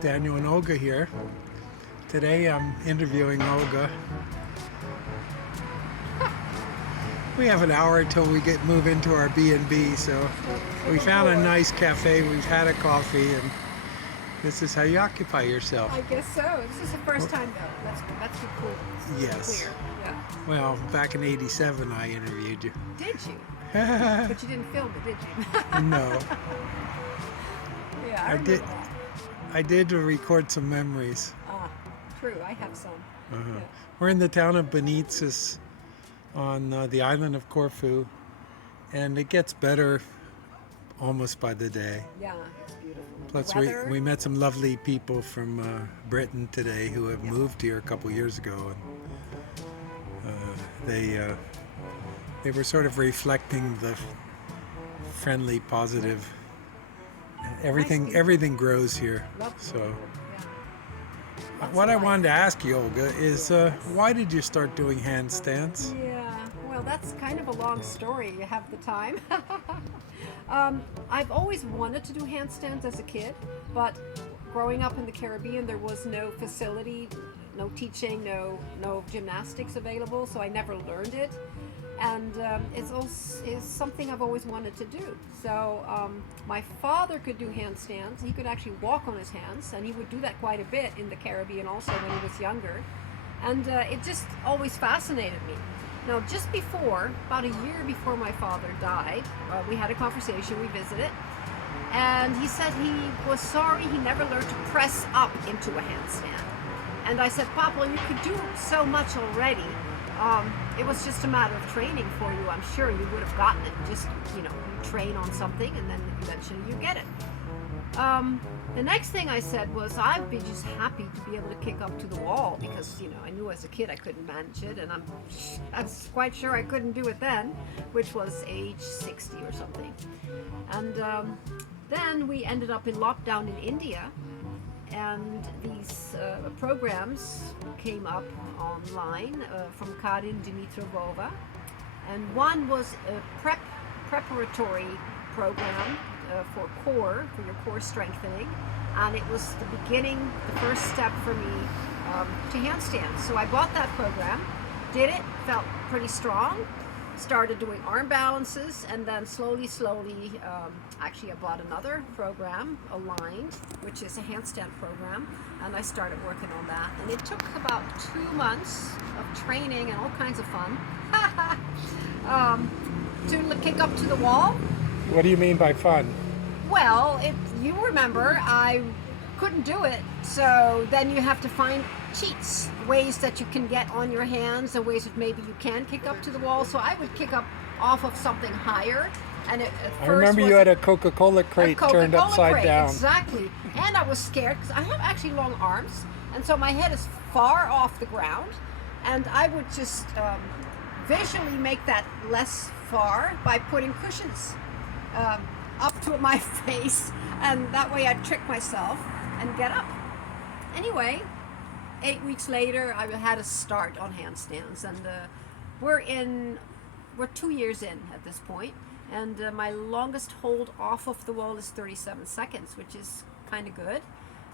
Daniel and Olga here. Today I'm interviewing Olga. We have an hour until we move into our B&B, so we found a nice cafe, we've had a coffee, and this is how you occupy yourself. I guess so. This is the first time though. That's cool. Yes. Clear. Yeah. Well, back in '87 I interviewed you. Did you? But you didn't film it, did you? No. Yeah, I remember did. that. I did record some memories. True. I have some. Yeah. We're in the town of Benitez on the island of Corfu, and it gets better almost by the day. Yeah, it's beautiful. Plus, The weather, we met some lovely people from Britain today who have moved here a couple years ago, and they were sort of reflecting the friendly, positive. Everything grows here. Lovely. So, yeah. what I wanted to ask you, Olga, is why did you start doing handstands? Yeah, well, that's kind of a long story. You have the time. I've always wanted to do handstands as a kid, but growing up in the Caribbean, there was no facility, no teaching, no gymnastics available, so I never learned it. And it's something I've always wanted to do. So my father could do handstands. He could actually walk on his hands, and he would do that quite a bit in the Caribbean also when he was younger. And it just always fascinated me. Now, just before, about a year before my father died, we had a conversation, we visited, and he said he was sorry he never learned to press up into a handstand. And I said, Papa, you could do so much already. It was just a matter of training for you. I'm sure you would have gotten it. Just, you train on something and then eventually you get it. The next thing I said was I'd be just happy to be able to kick up to the wall because, I knew as a kid I couldn't manage it, and I'm quite sure I couldn't do it then, which was age 60 or something. And then we ended up in lockdown in India, and these programs came up online from Karin Dimitrovova, and one was a preparatory program for your core strengthening, and it was the beginning, the first step for me to handstands. So I bought that program, did it, felt pretty strong, started doing arm balances, and then slowly, actually I bought another program, Aligned, which is a handstand program, and I started working on that. And it took about 2 months of training and all kinds of fun to kick up to the wall. What do you mean by fun? Well, you remember, I couldn't do it, so then you have to find cheats, ways that you can get on your hands and ways that maybe you can kick up to the wall. So I would kick up off of something higher, and I remember you had a Coca-Cola crate turned upside down. Exactly, and I was scared because I have actually long arms, and so my head is far off the ground, and I would just visually make that less far by putting cushions up to my face, and that way I'd trick myself and get up. Anyway, 8 weeks later, I had a start on handstands, and we're 2 years in at this point, and my longest hold off of the wall is 37 seconds, which is kind of good.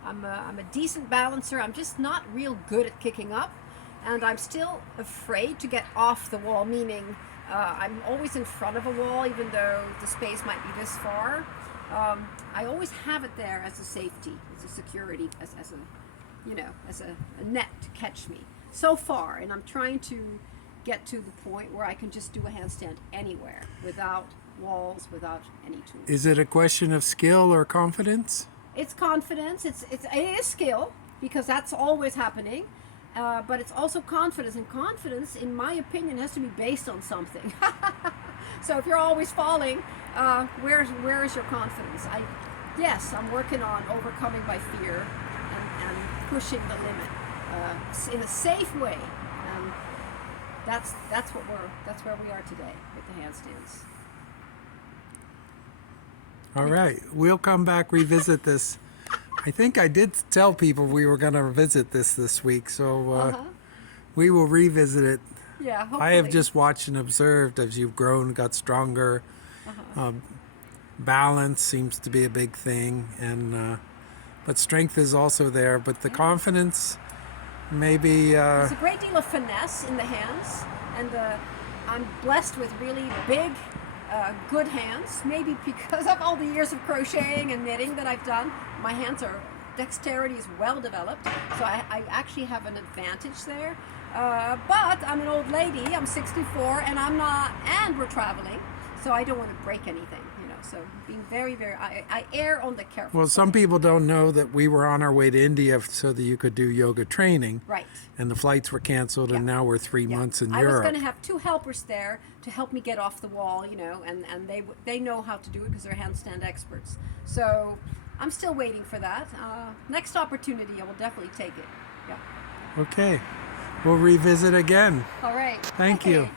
I'm a decent balancer. I'm just not real good at kicking up, and I'm still afraid to get off the wall, meaning I'm always in front of a wall, even though the space might be this far. I always have it there as a safety, as a security, as a net to catch me so far. And I'm trying to get to the point where I can just do a handstand anywhere without walls, without any tools. Is it a question of skill or confidence? It's confidence. It is skill, because that's always happening. But it's also confidence, and confidence, in my opinion, has to be based on something. So if you're always falling, where is your confidence? Yes, I'm working on overcoming my fear and pushing the limit in a safe way. And that's where we are today with the handstands. All right, we'll come back, revisit this. I think I did tell people we were going to visit this week, so we will revisit it. Yeah, hopefully. I have just watched and observed as you've grown, got stronger. Balance seems to be a big thing, and but strength is also there. But the confidence, maybe. There's a great deal of finesse in the hands, and I'm blessed with really big, good hands. Maybe because of all the years of crocheting and knitting that I've done, my dexterity is well developed, so I actually have an advantage there. But I'm an old lady, I'm 64, and we're traveling, so I don't want to break anything, so being I err on the careful Well, some side. people don't know that we were on our way to India so that you could do yoga training. Right. And the flights were canceled, and now we're 3 months in I was Europe. going to have 2 helpers there to help me get off the wall, and they know how to do it because they're handstand experts. So I'm still waiting for that. Next opportunity, I will definitely take it. Yeah. Okay. We'll revisit again. All right. Thank you. Okay.